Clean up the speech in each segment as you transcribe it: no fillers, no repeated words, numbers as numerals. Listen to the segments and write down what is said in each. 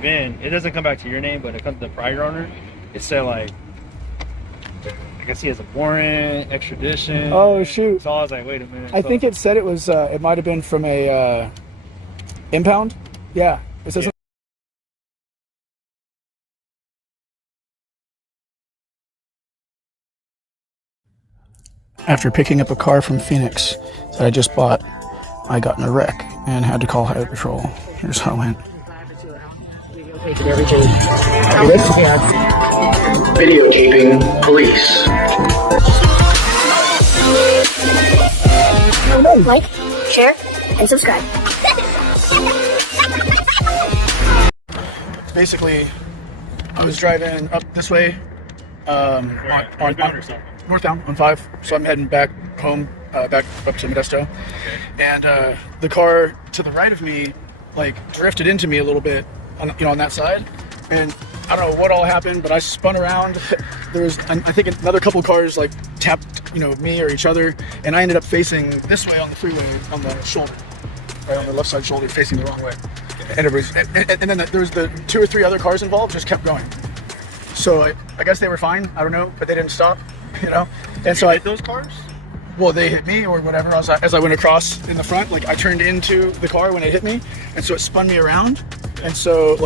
VIN, it doesn't come back to your name, but it comes to the prior owner. It said like, I guess he has a warrant, extradition. Oh shoot! So I was like, wait a minute. I think it said it was. It might have been from a impound. Yeah, it says. Yeah. After picking up a car from Phoenix that I just bought, I got in a wreck and had to call Highway Patrol. Here's how it went. Videotaping police. Like, share, and subscribe. Basically, I was driving up this way on northbound on 5, so I'm heading back home, back up to Modesto, and the car to the right of me like drifted into me a little bit on, on that side, and I don't know what all happened, but I spun around. There was, I think, another couple cars like tapped, me or each other, and I ended up facing this way on the freeway, on the shoulder, right on the left side shoulder, facing the wrong way. And then there was the 2 or 3 other cars involved, just kept going. So I guess they were fine. I don't know, but they didn't stop, And so hit those cars? Well, they hit me or whatever. As I went across in the front, like I turned into the car when it hit me, and so it spun me around. And so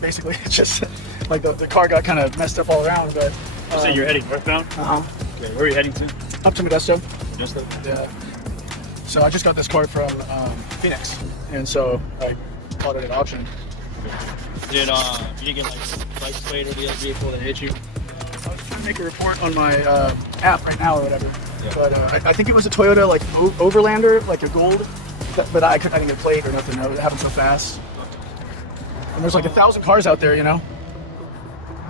basically it just like the car got kind of messed up all around. But So you're heading northbound? Okay, where are you heading to? Up to Modesto. Modesto? Yeah. So I just got this car from Phoenix, and so I bought it at auction. Did you get like license plate or the other vehicle that hit you? I was trying to make a report on my app right now or whatever, Yeah. but I think it was a Toyota Overlander, like a gold, but I didn't get a plate or nothing. No, it happened so fast. And there's like 1,000 cars out there, I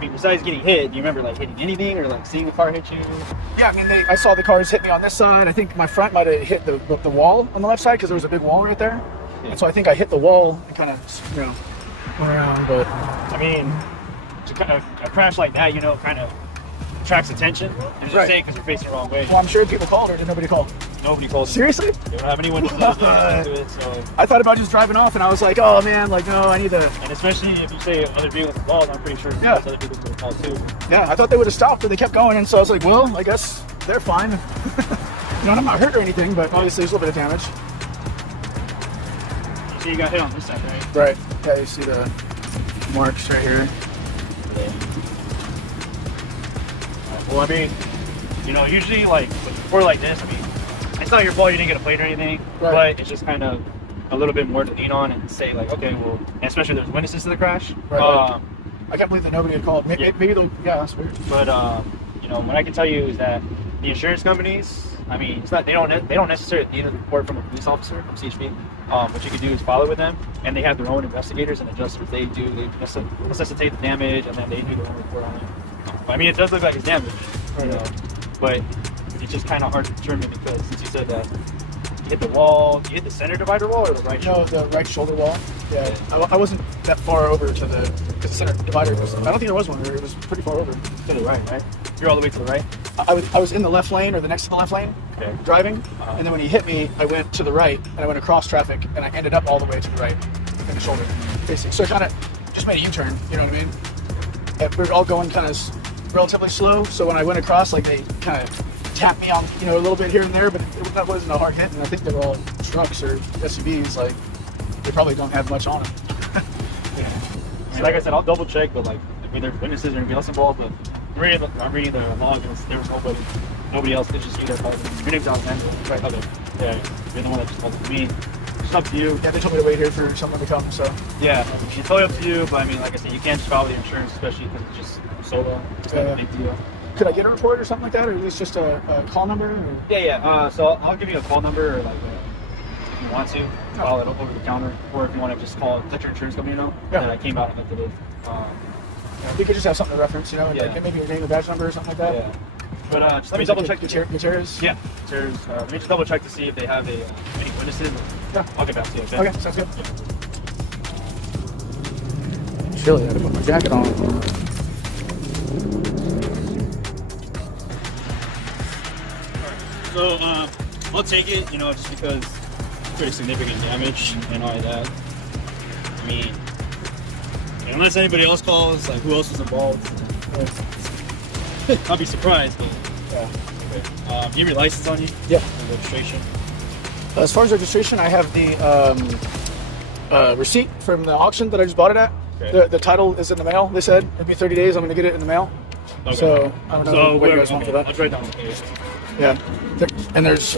mean, besides getting hit, do you remember like hitting anything or like seeing the car hit you? Yeah, I mean, I saw the cars hit me on this side. I think my front might have hit the wall on the left side because there was a big wall right there. Yeah. And so I think I hit the wall and kind of, went around. But I mean, to kind of a crash like that, kind of attracts attention. And just Right. saying because you're facing the wrong way. well, I'm sure people called, or did nobody call? Nobody called. Seriously? They don't have anyone to into it, so. I thought about just driving off, and I was like, oh man, like no, I need to. And especially if you say other vehicles involved, I'm pretty sure Yeah. other vehicles would call too. Yeah, I thought they would have stopped, but they kept going, and so I was like, well, I guess they're fine. And I'm not hurt or anything, but obviously there's a little bit of damage. So you got hit on this side, right? Right. Yeah, you see the marks right here. Well, I mean, usually like before like this, I mean, it's not your fault you didn't get a plate or anything, Right. but it's just kind of a little bit more to lean on and say like, okay, well, and especially there's witnesses to the crash. Right. I can't believe that nobody had called. Maybe, Yeah. maybe they'll. Yeah, that's weird. But what I can tell you is that the insurance companies, I mean, it's not they don't necessarily need a report from a police officer from CHP. What you can do is follow with them, and they have their own investigators and adjusters. They necessitate the damage, and then they do their own report on it. But, I mean, it does look like it's damaged, but it's just kind of hard to determine because since you said that you hit the wall, you hit the center divider wall or the right No, shoulder? the right shoulder wall. Yeah, I wasn't that far over to the center divider. I don't think there was one. It was pretty far over. To the right, right? You're all the way to the right? I was in the left lane or the next to the left lane, Okay. driving, and then when he hit me, I went to the right and I went across traffic and I ended up all the way to the right in the shoulder, basically. So it kind of just made a U-turn. You know what I mean? And we were all going kind of relatively slow. So when I went across, like they kind of tapped me on, a little bit here and there, but that wasn't a hard hit. And I think they were all trucks or SUVs. Like they probably don't have much on them. I mean, like I said, I'll double check, but like, I mean, there's witnesses or anything else involved, but I'm reading the log, and there was nobody else. It's just you that called me. Your name's Alexander, right? Okay. Yeah, you're the one that just called me. It's up to you. Yeah, they told me to wait here for someone to come. So Yeah, it's totally up to you, but I mean, like I said, you can't just file the insurance, especially because it's just solo. It's not a big deal. could I get a report or something like that, or is this just a call number? Or? Yeah. So I'll give you a call number, or like if you want to, call it over the counter, or if you want to just let your insurance company know that I came out and looked at it. We could just have something to reference, Yeah. like maybe your name and badge number or something like that. Yeah. But just let me double check Gutierrez. Yeah, let me just double check to see if they have any witnesses. Yeah. I'll get back to you. Okay, sounds good. Chilly, I had to put my jacket on. So I'll take it, just because it's pretty significant damage and all of that. I mean, Unless anybody else calls, like who else is involved? I'll be surprised. But, Yeah. okay. Do you have your license on you? Yeah. And registration. As far as registration, I have the receipt from the auction that I just bought it at. Okay. The title is in the mail. They said it'd be 30 days. I'm going to get it in the mail. Okay. So I don't know what you guys want for that. I'll write down the case. Yeah. And there's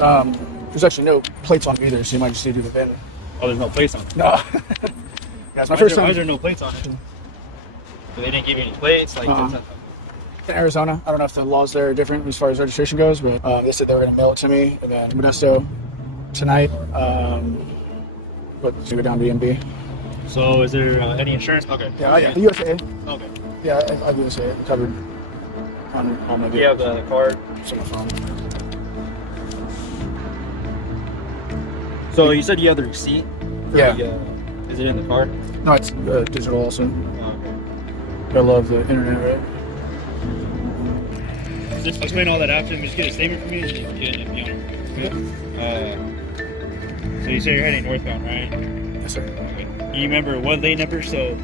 actually no plates on it either, so you might just need to do the VIN. Oh, there's no plates on it. No. Yeah, it's my first Why time is there no plates on it? So they didn't give you any plates? Like, in Arizona. I don't know if the laws there are different as far as registration goes, but they said they were going to mail it to me, and then Modesto tonight. But to go down to EMB. so is there any insurance? Okay. Yeah, the USA. Okay. Yeah, I do USA covered on my Do you have the card? on my phone. So you said you have the receipt? For Yeah. The, is it in the card? No, it's digital also. Oh, okay. I love the internet, right? Just explain all that after. Just get a statement from you. And just get it, so you say you're heading northbound, right? Yes, sir. Okay. You remember what lane number? So,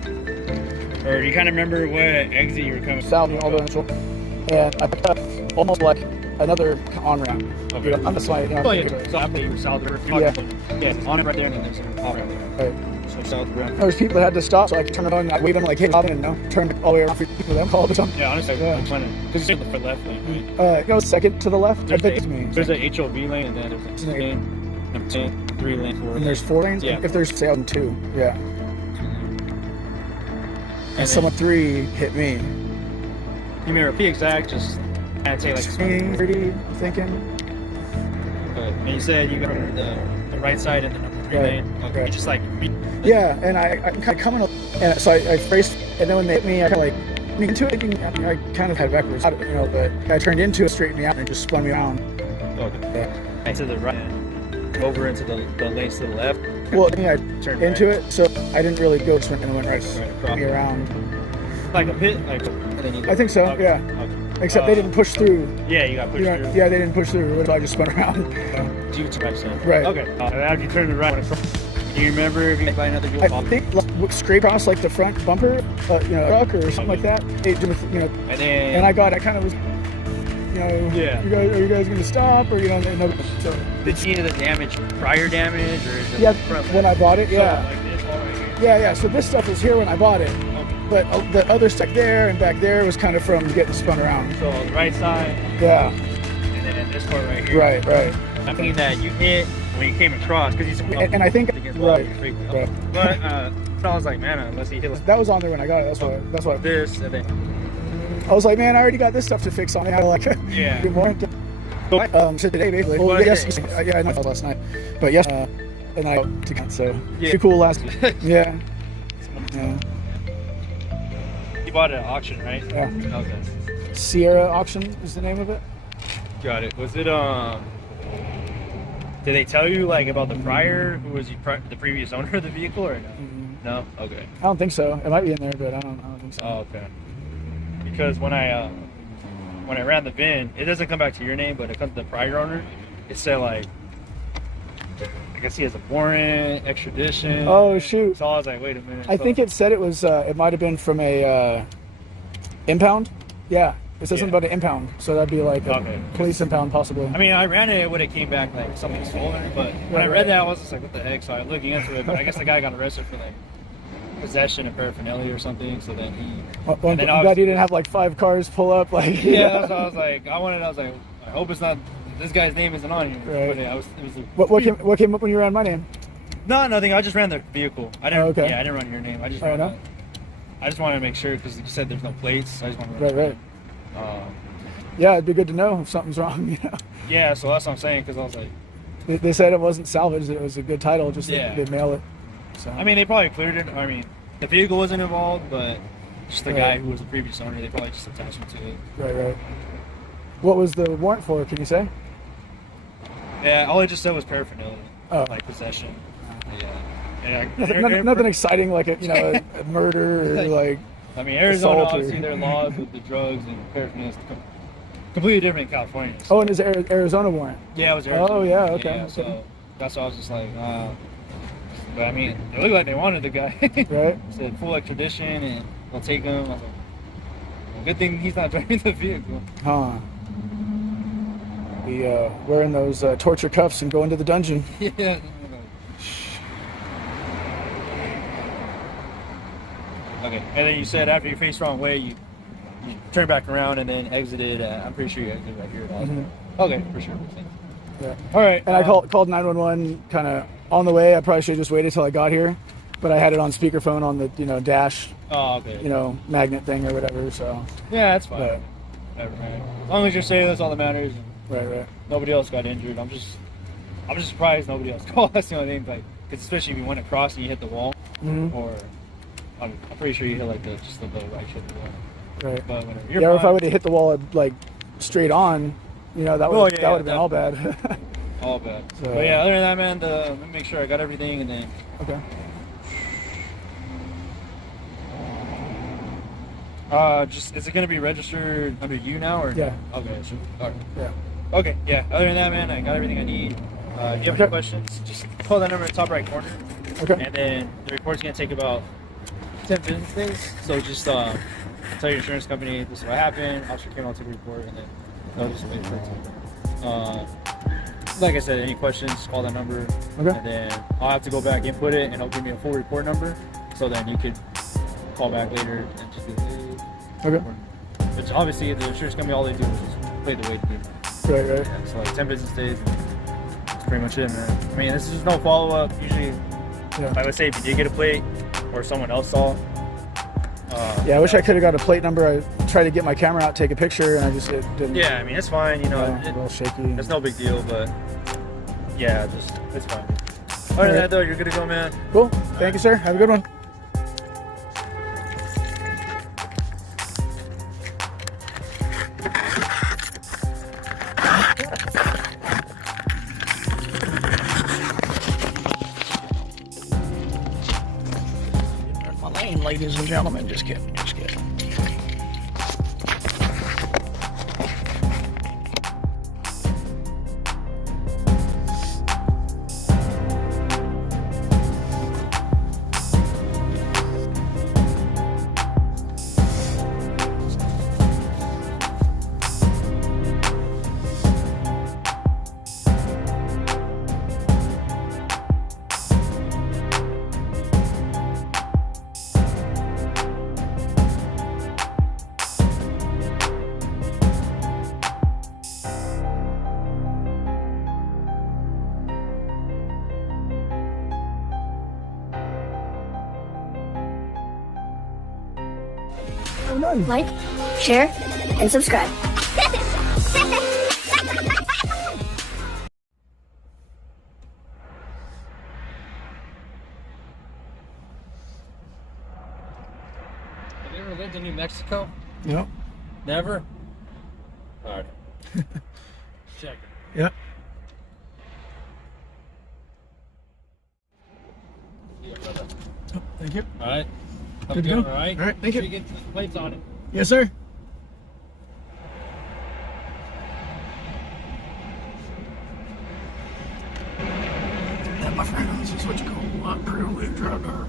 or do you kind of remember what exit you were coming? South all the way, and I picked up almost like another on ramp. Okay. I'm just like, Oh yeah. So after you were south of the Yeah. Yeah. It's on it right there, and then there's an off ramp. Right. So south ramp. There's people that had to stop, so I could turn it on and I waved them like, hey, stop, and turn all the way around for them called or something. Yeah, honestly, Yeah. I'm trying to. Because you said the left lane, right? Go second to the left. I think it's me. There's an HOV lane, and then there's a 2 lane, number 10, 3 lane, 4. And there's 4 lanes? Yeah. If there's, say, on 2, yeah. And And someone 3 hit me. You may repeat exact, just I'd say like 30, I'm thinking. Okay. And you said you got the right side and the number 3 Right. lane. Okay. Right. You just like Yeah, and I'm kind of coming up, and so I raced, and then when they hit me, I kind of like, into it, I kind of had backwards, but I turned into it, straightened me out, and it just spun me around. okay. Yeah. To the right, over into the lanes to the left. Well, I Turned into right. it, so I didn't really go, just went right, Right across. me around. Like a pit, like. And then you I think so, okay. yeah. Okay. Except they didn't push through. Yeah, you got pushed You know, through. yeah, they didn't push through, so I just spun around. You turn right side. Right. Okay. And after you turn to the right, do you remember if you could buy another dual I pop? think scrape across like the front bumper, truck or something like that. It just, And then. and I kind of was, Yeah. are you guys gonna stop or so Did you see the damage, prior damage, or is it yeah, front? when I bought it, So, yeah, like this all right here. yeah. So this stuff was here when I bought it, Okay. but the other stuff there and back there was kind of from getting spun around. So the right side, Yeah, and then this part right here. right. I mean that you hit when you came across because he's And I think against right. But I was like, man, unless he hit like That was on there when I got it. That's why. this, and then I was like, man, I already got this stuff to fix on it. I like Yeah. good morning. So today basically. Well, Well, yes, today. yeah, I know last night, but yes, and I so Yeah. pretty cool last. Yeah. Yeah. you bought it at auction, right? Yeah. Okay. Sierra Auction is the name of it. Got it. Was it Did they tell you like about the prior? Who was the previous owner of the vehicle, or no? No. Okay. I don't think so. It might be in there, but I don't think so. Oh, okay. Because when I ran the VIN, it doesn't come back to your name, but it comes to the prior owner. It said like I can see as a warrant, extradition. Oh shoot! So I was like, wait a minute. I think it said it was. It might have been from a impound. Yeah, it says something about an impound, so that'd be like a Okay. police impound, possibly. I mean, I ran it when it came back like something stolen, but when I read that, I was just like, what the heck? So I was looking into it, but I guess the guy got arrested for like possession of paraphernalia or something. So then he. Well, and then I'm glad you didn't have like 5 cars pull up. Like Yeah, that's what I was like. I was like, I hope it's not. This guy's name isn't on here. Right. But it was What came up when you ran my name? No, nothing. I just ran the vehicle. I didn't. Oh, okay. Yeah, I didn't run your name. I just. Oh, ran no? the- I just wanted to make sure because you said there's no plates. I just wanted to. Right. Yeah, it'd be good to know if something's wrong. Yeah, so that's what I'm saying because I was like, They said it wasn't salvaged. It was a good title. Just Yeah. they mail it. So I mean, they probably cleared it. I mean, the vehicle wasn't involved, but just the Right. guy who was the previous owner, they probably just attached him to it. right. What was the warrant for? Can you say? Yeah, all it just said was paraphernalia, Oh. like possession. Yeah. Nothing exciting like a a murder or like. I mean, Arizona, assault or- obviously, their laws with the drugs and paraphernalia is completely different in California. So. Oh, and is Arizona warrant? Yeah, it was Arizona. Oh, yeah, okay. Yeah, so that's why I was just like, But I mean, it looked like they wanted the guy. Right. Said full extradition and they'll take him. I was like, well, good thing he's not driving the vehicle. Huh. Be wearing those torture cuffs and going to the dungeon. Yeah. Okay, and then you said after you faced the wrong way, you turned back around and then exited. I'm pretty sure you exited right here. Okay, for sure. Yeah. All right. And I called 911 kind of on the way. I probably should have just waited till I got here, but I had it on speakerphone on the dash. Oh, okay. Magnet thing or whatever. So. Yeah, that's fine. But, Whatever, man. As long as you're safe, that's all that matters. Right. Nobody else got injured. I'm just surprised nobody else called. That's the only thing. Like, 'cause especially if you went across and you hit the wall, or I'm pretty sure you hit like just the right shit the wall. Right. But whatever. Yeah, or if I would have hit the wall like straight on, that would have been all bad. All bad. So, but yeah, other than that, man, let me make sure I got everything, and then. Okay. Is it gonna be registered under you now or? Yeah. Okay. So, all right. Yeah. Okay. Yeah. Other than that, man, I got everything I need. Do you have any questions? Just call that number in the top right corner. Okay. And then the report's gonna take about 10 business days. So just tell your insurance company this is what happened. I'll check in, I'll take a report, and then they'll just wait for it to. Like I said, any questions? Call that number. Okay. And then I'll have to go back, input it, and it'll give me a full report number. So then you could call back later and just do it. Okay. Which obviously the insurance company, all they do is just play the way to do. Right. Yeah, so like 10 business days. That's pretty much it, man. I mean, this is just no follow up. Usually, I would say if you did get a plate or someone else saw. I wish I could have got a plate number. I tried to get my camera out, take a picture, and it didn't. Yeah, I mean, it's fine. A little shaky. It's no big deal, but yeah, it's fine. Other than that, though, you're good to go, man. Cool. Thank you, sir. Have a good one. My lane, ladies and gentlemen. Just kidding. Like, share, and subscribe. Have you ever lived in New Mexico? Yep. Never? Alright. Check it. Yep. Thank you. Alright. Good to go. Alright. All right, thank you. Get the plates on it. Yes, sir. That, my friend, this is what you call a lot of privilege right there.